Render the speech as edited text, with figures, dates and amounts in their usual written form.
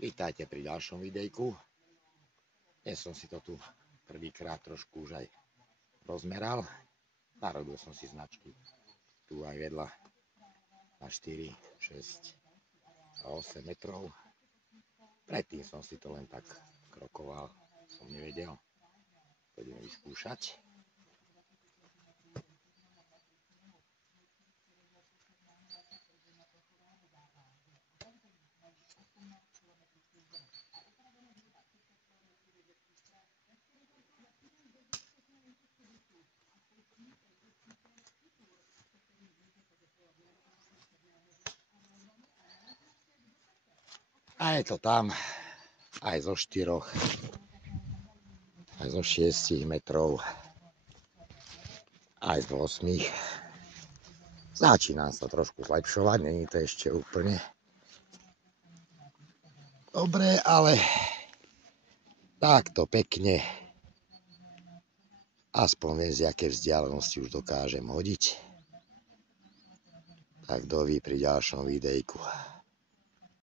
Vítajte pri ďalšom videjku. Dnes som si to tu prvýkrát trošku už aj rozmeral. Narobil som si značky tu aj vedľa na 4, 6 a 8 metrov. Predtým som si to len tak krokoval, som nevedel. Poďme vyskúšať. A je to tam aj zo 4, aj zo 6 metrov, aj z 8. Začína sa trošku zlepšovať, není to ešte úplne dobre, ale takto pekne aspoň viem, z aké vzdialenosti už dokážem hodiť. Tak doví pri ďalšom videjku.